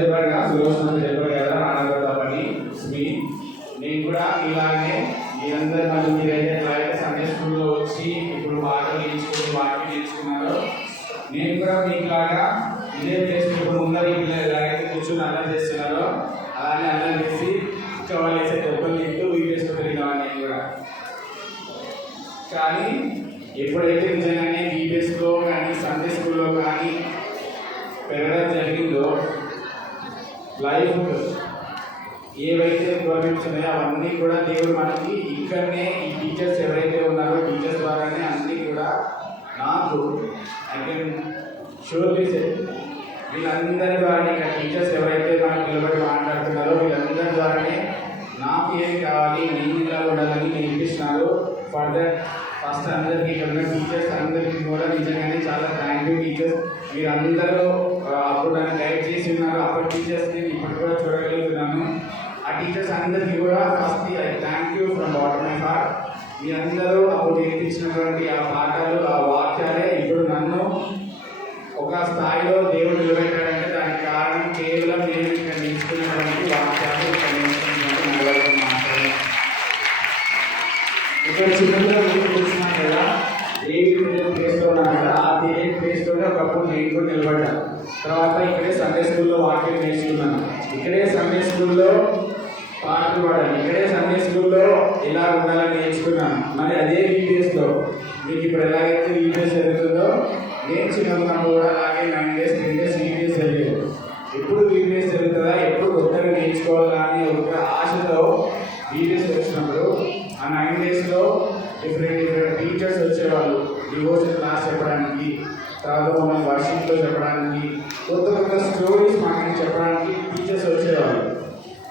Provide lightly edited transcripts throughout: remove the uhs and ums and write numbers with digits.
చెప్పారు కదా, సులోచన చెప్పారు కదా, రానగొద్దామని మీ నేను కూడా ఇలాగే మీ అందరి మళ్ళీ మీరైతే ఎట్లయితే సండే స్కూల్లో వచ్చి ఇప్పుడు పాటలు నేర్చుకుని వాటిని నేర్చుకున్నారో నేను కూడా మీకులాగా ఇదే ప్లేస్ ఇప్పుడు ముందర ఎలాగైతే కూర్చొని అర్థం చేస్తున్నారో అలానే అర్థం చేసి ఇంకా వాళ్ళు వేసే దెబ్బలు తింటూ వీడియోస్లో తిరిగామని నేను కూడా. కానీ ఎప్పుడైతే నిజంగానే వీడియోస్లో కానీ సండే స్కూల్లో కానీ పెరగడం జరిగిందో లైఫ్ ఏవైతే గవర్నమెంట్స్ ఉన్నాయో అవన్నీ కూడా దేవుడు మనకి ఇక్కడనే ఈ టీచర్స్ ఎవరైతే ఉన్నారో టీచర్స్ ద్వారానే అన్నీ కూడా నాకు ఐ కెన్ షూర్లీ సే వీళ్ళందరి ద్వారానే ఇక్కడ టీచర్స్ ఎవరైతే మనకు నిలబడి మాట్లాడుతున్నారో వీళ్ళందరి ద్వారానే నాకు ఏం కావాలి నేను ఇలా ఉండాలని నేర్పిస్తున్నారు. ఫర్ దట్ ఫస్ట్ అందరికీ ఇక్కడ ఉన్న టీచర్స్ అందరికీ కూడా నిజంగానే చాలా థ్యాంక్ యూ టీచర్స్. మీరందరూ అప్పుడు నన్ను గైడ్ చేసి ఉన్నారు. అప్పుడు టీచర్స్ని ఇప్పుడు కూడా చూడగలుగుతున్నాను. ఆ టీచర్స్ అందరికీ కూడా first I thank you from bottom my heart. మీరందరూ అప్పుడు నేర్పించినటువంటి ఆ పాఠాలు ఆ వాక్యాలే ఇప్పుడు నన్ను ఒక స్థాయిలో దేవుడు నిలబెట్టాడంటే దానికి కారణం కేవలం నేను ఇక్కడ నేర్చుకున్నటువంటి వాక్యాలు ఇక్కడ నేర్చుకున్నటువంటి మాట్లాడాలి. ఇక్కడ చిన్నపిల్లలు చూస్తున్నాను కదా, దేవుడి ప్లేస్లో ఉన్నాను కదా, ఆ దేవుడి ప్లేస్లోనే ఒకప్పుడు నేను కూడా నిలబడ్డాను. తర్వాత ఇక్కడే సండే స్కూల్లో వాక్యం నేర్చుకున్నాను, ఇక్కడే సండే స్కూల్లో పాటలు పాడాను, ఇక్కడే సండే స్కూల్లో ఎలా ఉండాలని నేర్చుకున్నాను. మరి అదే వీడియోస్లో మీకు ఇప్పుడు ఎలాగైతే వీడియోస్ జరుగుతుందో నేను చిన్నప్పుడు కూడా అలాగే 9 days 10 days వీడియోస్ జరిగేది. ఎప్పుడు వీడియోస్ జరుగుతుందా, ఎప్పుడు కొత్తగా నేర్చుకోవాలా అని ఒక ఆశతో వీడియోస్ వచ్చినప్పుడు ఆ 9 daysలో డిఫరెంట్ టీచర్స్ వచ్చేవాళ్ళు. డివోషన్ క్లాస్ చెప్పడానికి, తర్వాత మమ్మల్ని వర్షిప్లో చెప్పడానికి, కొత్త కొత్త స్టోరీస్ మాకు చెప్పడానికి టీచర్స్ వచ్చేవాళ్ళు.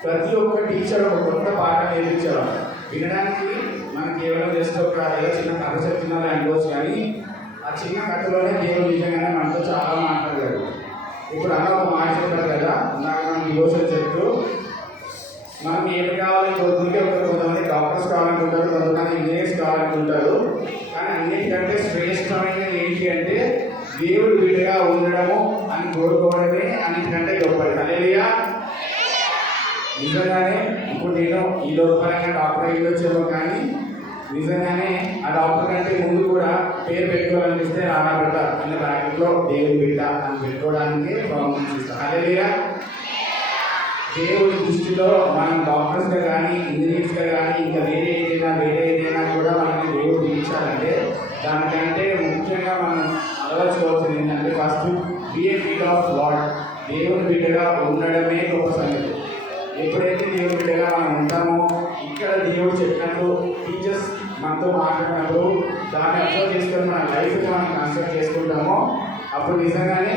ప్రతి ఒక్క టీచర్ ఒక కొత్త పాఠం నేర్పించేవాళ్ళు. వినడానికి మనకి కేవలం జస్ట్ ఒక చిన్న కథ చెప్తున్నారు అనుకోవచ్చు, కానీ ఆ చిన్న కథలోనే దేవుడు నిజంగానే మనతో చాలా మాట్లాడారు. ఇప్పుడు అన్న ఒక మాట చెప్పారు కదా, నాకు మనం డివోషన్ చెప్తూ మనం ఏమి కావాలని కోరుకుంటే కొంతమంది డాక్టర్స్ కావాలనుకుంటారు, కొంతమంది ఇంజనీర్స్ కావాలనుకుంటారు. కానీ అన్నిటికంటే శ్రేష్టమైనది ఏంటి అంటే దేవుడు వీడిగా ఉండడము అని కోరుకోవడమే అన్నిటికంటే గొప్పది. హల్లెలూయా. నిజంగానే ఇప్పుడు నేను ఈ లోకపరంగా డాక్టర్ అయ్యొచ్చేమో, కానీ నిజంగానే ఆ డాక్టర్ కంటే ముందు కూడా పేరు పెట్టుకోవాలనిపిస్తే రానా బిడ్డ అనే బ్రాకెట్లో దేవుడి బిడ్డ అని పెట్టుకోవడానికి ప్రాబ్లమ్స్ ఇస్తాను. హల్లెలూయా. దేవుడి దృష్టిలో మనం డాక్టర్స్గా కానీ ఇంజనీర్స్గా కానీ ఇంకా వేరే ఏదైనా కూడా మనకి దేవుడు తీర్చాలంటే దానికంటే ముఖ్యంగా మనం అలవర్చుకోవాల్సింది ఏంటంటే first be a bid of Lord. దేవుని బిడ్డగా ఉండడమే గొప్ప సంగతి. ఎప్పుడైతే దేవుని బిడ్డగా మనం ఉంటామో, ఇక్కడ దేవుడు చెప్పినట్టు టీచర్స్ మనతో మాట్లాడినప్పుడు దాన్ని అబ్జర్వ్ చేసుకొని మన లైఫ్ని మనం కన్స్ట్రక్ట్ చేసుకుంటామో అప్పుడు నిజంగానే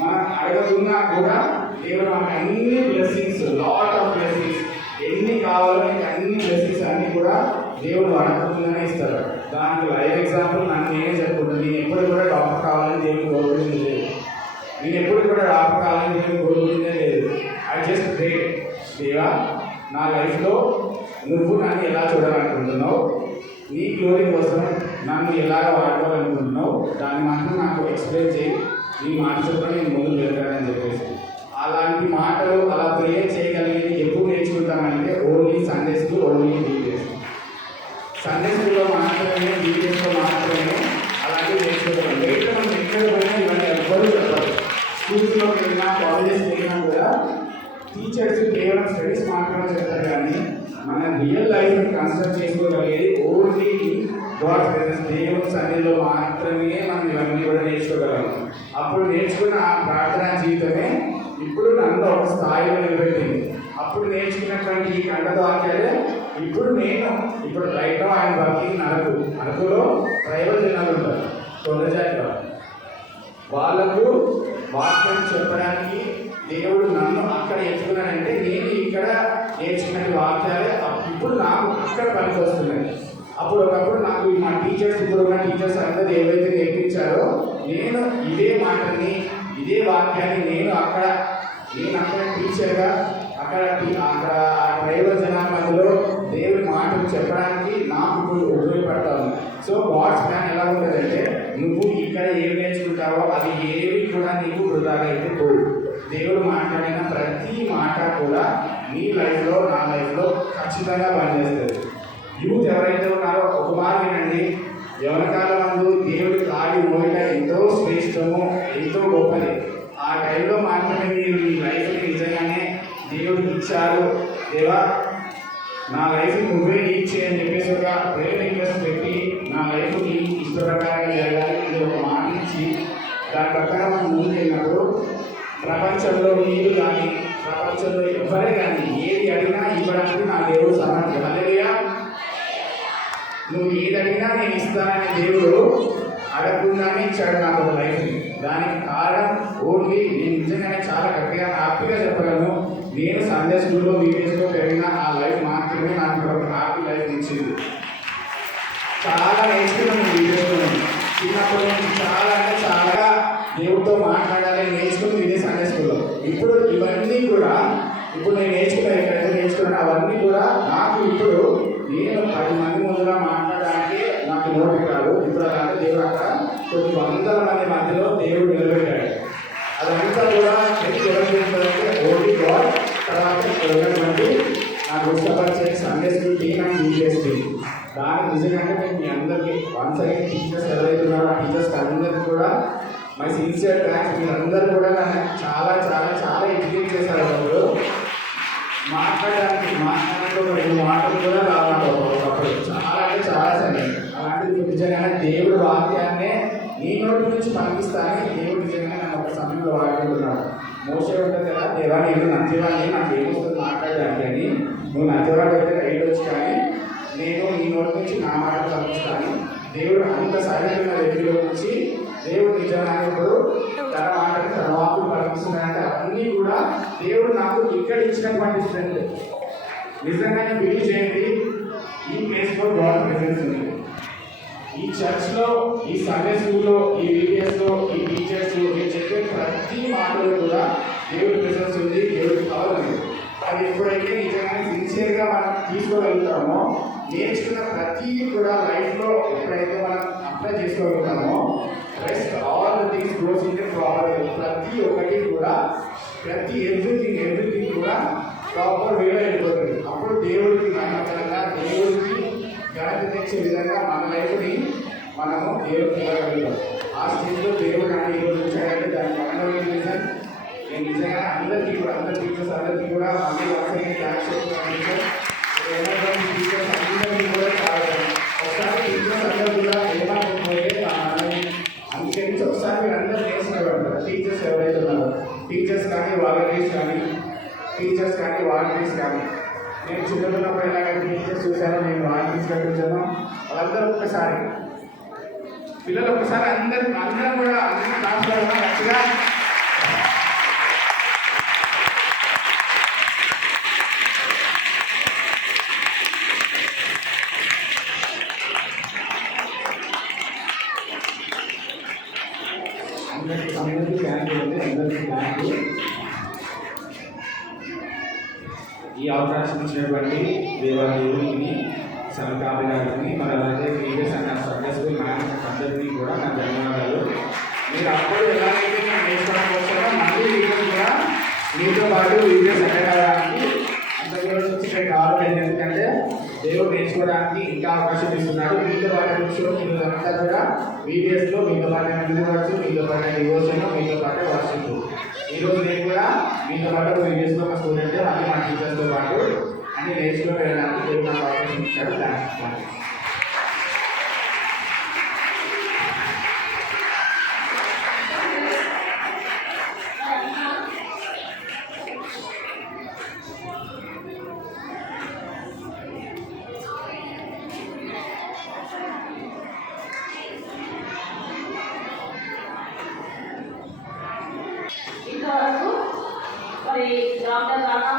మనం అడగకున్నా కూడా దేవుడు మనకు అన్ని బ్లెస్సింగ్స్, లాట్ ఆఫ్ బ్లెస్సింగ్స్, ఎన్ని కావాలో నీకు అన్ని బ్లెస్సింగ్స్ అన్నీ కూడా దేవుడు అడగకుండానే ఇస్తాడు. దానికి లైవ్ ఎగ్జాంపుల్ నన్ను నేనే చెప్పుకుంటాను. నేను ఎప్పుడు కూడా డాక్టర్ కావాలని దేవుడు కోరుకునేది లేదు. నేను ఎప్పుడు కూడా డాక్టర్ కావాలని దేవుడు కోరుకునేదే లేదు. ఐ జస్ట్ ప్రే, దేవా నా లైఫ్లో నువ్వు నన్ను ఎలా చూడాలనుకుంటున్నావు, నీ గ్లోరీ కోసం నన్ను ఎలాగ వాడుకోవాలనుకుంటున్నావు, దాన్ని మాత్రం నాకు ఎక్స్ప్లెయిన్ చేయి, నీ మాట చెప్పడం నేను ముందుకు వెళ్తానని చెప్పేసి అలాంటి మాటలు అలా ప్రే చేయగలిగేది ఎప్పుడు నేర్చుకుంటామంటే only Sunday school, only videos. Sunday స్కూల్లో మాత్రమే, వీడియోస్లో మాత్రమే అలాంటివి నేర్చుకుంటాం. బయట మనం ఎక్కడ పోయినా ఇవన్నీ ఎవ్వరూ చెప్పాలి. స్కూల్స్లోకి వెళ్ళినా కాలేజెస్కి వెళ్ళినా కూడా టీచర్స్ కేవలం స్టడీస్ మాత్రమే చెప్తారు, కానీ మన రియల్ లైఫ్ని కన్స్ట్రక్ట్ చేసుకోగలిగేది ఓన్లీ గాడ్ ప్రెజెన్స్, దేవుని సన్నిధిలో మాత్రమే మనం ఇవన్నీ కూడా నేర్చుకోగలం. అప్పుడు నేర్చుకున్న ఆ ప్రార్థనా జీవితమే ఇప్పుడు నన్ను ఒక స్థాయిలో నిలబెట్టింది. అప్పుడు నేర్చుకున్నటువంటి ఈ కండతో వాక్యాలే ఇప్పుడు రైట్ నౌ ఆయన వర్కింగ్ అరకులో ట్రైబల్ జనాలు ఉంటారు, కొండజాతిలో. వాళ్ళకు వాక్యం చెప్పడానికి దేవుడు నన్ను అక్కడ ఎంచుకున్నాడంటే నేను ఇక్కడ నేర్చుకునే వాక్యాలే ఇప్పుడు నాకు అక్కడ పనికి వస్తున్నాయి. ఒకప్పుడు నాకు మా టీచర్స్, ఇప్పుడున్న టీచర్స్ అందరూ ఏవైతే నేర్పించారో నేను ఇదే మాటని, ఇదే వాక్యాన్ని నేను అక్కడ టీచర్గా అక్కడ ఆ ట్రైబల్ జనాల మధ్యలో దేవుడి మాటలు చెప్పడానికి నాకు ఇప్పుడు ఉపయోగపడతాను. సో గాడ్స్ ప్లాన్ ఎలా ఉంటుందంటే నువ్వు ఇక్కడ ఏం నేర్చుకుంటావో అది ఏవి కూడా నీకు వృధాగా అయితే పోదు. దేవుడు మాట్లాడిన ప్రతి మాట కూడా మీ లైఫ్లో నా లైఫ్లో ఖచ్చితంగా పనిచేస్తుంది. యూత్ ఎవరైతే ఉన్నారో ఒక మాట వినండి, యవనకాలం మందు దేవుడి కాడి మోయట ఎంతో శ్రేష్టము, ఎంతో గొప్పది. ఆ టైంలో మాత్రమే మీరు మీ లైఫ్ని నిజంగానే దేవుడికి ఇచ్చారు. దేవా నా లైఫ్ నువ్వే లీడ్ చేయని చెప్పేసి ఒక ప్రేమ రిక్వెస్ట్ పెట్టి నా లైఫ్ నీ ఇష్ట ప్రకారంగా జరగాలి ఇది ఒక మాట ఇచ్చి దాని ప్రకారం మనం ముందు వెళ్ళినప్పుడు ప్రపంచంలో మీరు కానీ ప్రపంచంలో ఎవరే కానీ ఏది అడిగినా ఇవ్వడానికి నా దేవుడు సమర్థం. హల్లెలూయా. నువ్వు ఏది అడిగినా నేను ఇస్తానని దేవుడు అడగకుండానే ఇచ్చాడు నాకు ఒక లైఫ్ని. దానికి కారణం ఓన్లీ నేను నిజంగానే చాలా గట్టిగా హ్యాపీగా చెప్పగలను, నేను సండే స్కూల్లో వీడియోస్లో పెరిగిన ఆ లైఫ్ మాత్రమే నాకు ఒక హ్యాపీ లైఫ్ ఇచ్చింది. చాలా నేర్చుకున్నాను వీడియోస్లో, చిన్నప్పటి నుంచి చాలా అంటే చాలా దేవుడితో మాట్లాడాలి నేర్చుకుని ఇదే సండే స్కూల్లో. ఇప్పుడు ఇవన్నీ కూడా ఇప్పుడు నేను ఎక్కడైతే నేర్చుకున్నాను అవన్నీ కూడా నాకు ఇప్పుడు నేను 10 మంది ముందుగా మాట్లాడడానికి నాకు నోటికి రాదు. ఇప్పుడు అలాంటి దేవుడు అక్కడ కొన్ని వందల మంది మధ్యలో దేవుడు నిలబెట్టాడు. అదంతా కూడా ఎవరు చేస్తారంటే ఓన్లీ గాడ్. తర్వాత ఉన్నటువంటి నాకు ఇష్టపరిచే Sunday school team and teachers team. దానికి నిజంగా నేను మీ అందరికీ వన్స్ అగైన్ టీచర్స్ ఎవరైతే ఉన్నారో ఆ టీచర్స్ అందరికీ కూడా మై సిన్సియర్ థ్యాంక్స్. మీరందరూ కూడా నన్ను చాలా చాలా చాలా ఎడ్యుకేట్ చేశారు. వాళ్ళు మాట్లాడడానికి రెండు మాటలు కూడా రావాలి ఒకప్పుడు, చాలా అంటే చాలా సమయం. అలాంటిది నిజంగానే దేవుడు వాక్యాన్నే నీ నోటి నుంచి పంపిస్తానని దేవుడు నిజంగానే నన్ను ఒక సమయంలో వాడుకుంటున్నాడు. మోసే ఉంటుంది కదా, దేవా నేను నచ్చవాడిని నాకు ఏమొస్తుంది మాట్లాడడానికి అని, నువ్వు నచ్చవాడు అయితే రైట్ వచ్చి కానీ నేను నీ నోటి నుంచి నా మాట పంపిస్తాను. దేవుడు అంత సైలెంట్గా వ్యక్తిలో నుంచి దేవుడు నిజంగా ఇప్పుడు తన మాటకి తన వాకులు పంపిస్తున్నాయంటే అవన్నీ కూడా దేవుడు నాకు ఇక్కడ ఇచ్చినటువంటి స్ట్రెంత్. నిజంగానే బిలీవ్ చేయండి, ఈ ప్లేస్లో గాడ్ ప్రెసెన్స్ ఉంది. ఈ చర్చ్లో, ఈ సండే స్కూల్లో, ఈ వీడియోస్లో, ఈ టీచర్స్ నేను చెప్పే ప్రతి మాటలో కూడా దేవుడి ప్రెసెన్స్ ఉంది, దేవుడి పవర్ ఉంది. అది ఎప్పుడైతే నిజంగానే సిన్సియర్గా మనం తీసుకోగలుగుతామో, నేర్చుకున్న ప్రతి కూడా లైఫ్లో ఎప్పుడైతే మనం అప్లై చేసుకోగలుగుతామో, rest all the things grows in the proper. ప్రతి ఒక్కటి కూడా ఎవ్రీథింగ్ కూడా ప్రాపర్ వేలో వెళ్ళిపోతుంది. అప్పుడు దేవుడికి మహిమకరంగా, దేవుడికి ఘనత తెచ్చే విధంగా మన లైఫ్ని మనము దేవుడికి ఇవ్వగలుగుతాం. ఆ స్టేజ్లో దేవుడు కానీ ఈరోజు వచ్చాడంటే దానికి కారణమైన రీజన్ నేను నిజంగా అందరికీ కూడా, అందరి టీచర్స్ అందరికీ కూడా మళ్ళీ ఒకసారి క్లాస్ చెప్తున్నాను. టీచర్స్ అందరికీ కూడా చాలా ఒకసారి టీచర్స్ అందరూ కూడా ఏమనుకుంటే అందుకని ఒకసారి మీరు అందరూ నేర్చుకోవాలి. టీచర్స్ ఎవరైతే ఉన్నారో టీచర్స్ కానీ వాలంటీర్స్ కానీ నేను చిన్నప్పుడు ఎలాగైతే టీచర్స్ చూశానో, నేను వాలంటీర్స్గా చూసాను. వాళ్ళందరూ ఒక్కసారి పిల్లలు ఒక్కసారి అందరూ కూడా అన్ని క్లాసులో మంచిగా అందరికీ థ్యాంక్ యూ అండి, అందరికీ థ్యాంక్ యూ. ఈ అవకాశం ఇచ్చినటువంటి దేవాదేవునికి, సమికాపి గారికి, మరి అలాగే previous and Sunday school management అందరికీ కూడా నా ధన్యవాదాలు. మీరు అప్పుడు ఎలాగైతే నేను నేర్చుకోవడానికి వచ్చారో మళ్ళీ వీడియోస్ కూడా మీతో పాటు వీడియోస్ అటెండ్ అవ్వడానికి అంత వీడియోస్ వచ్చి ఇక్కడ కావాలి. ఎందుకంటే దేవుడు నేర్చుకోవడానికి ఇంకా అవకాశం ఇస్తున్నాడు. మీతో పాటు కూర్చొని మీరు అంతా కూడా వీడియోస్లో మీతో పాటు వినవచ్చు, మీతో పాటు డివోషన్, మీతో పాటు వర్షిప్. ఈరోజు నేను కూడా మీతో పాటు వీడియోస్లో ఒక స్టూడెంట్ మళ్ళీ మా టీచర్స్తో పాటు అన్ని నేర్చుకుని వెళ్ళడానికి దేవుడు నాకు అవకాశం ఇచ్చాడు. థ్యాంక్స్. ఇంతవరకు మరి డాక్టర్ రానా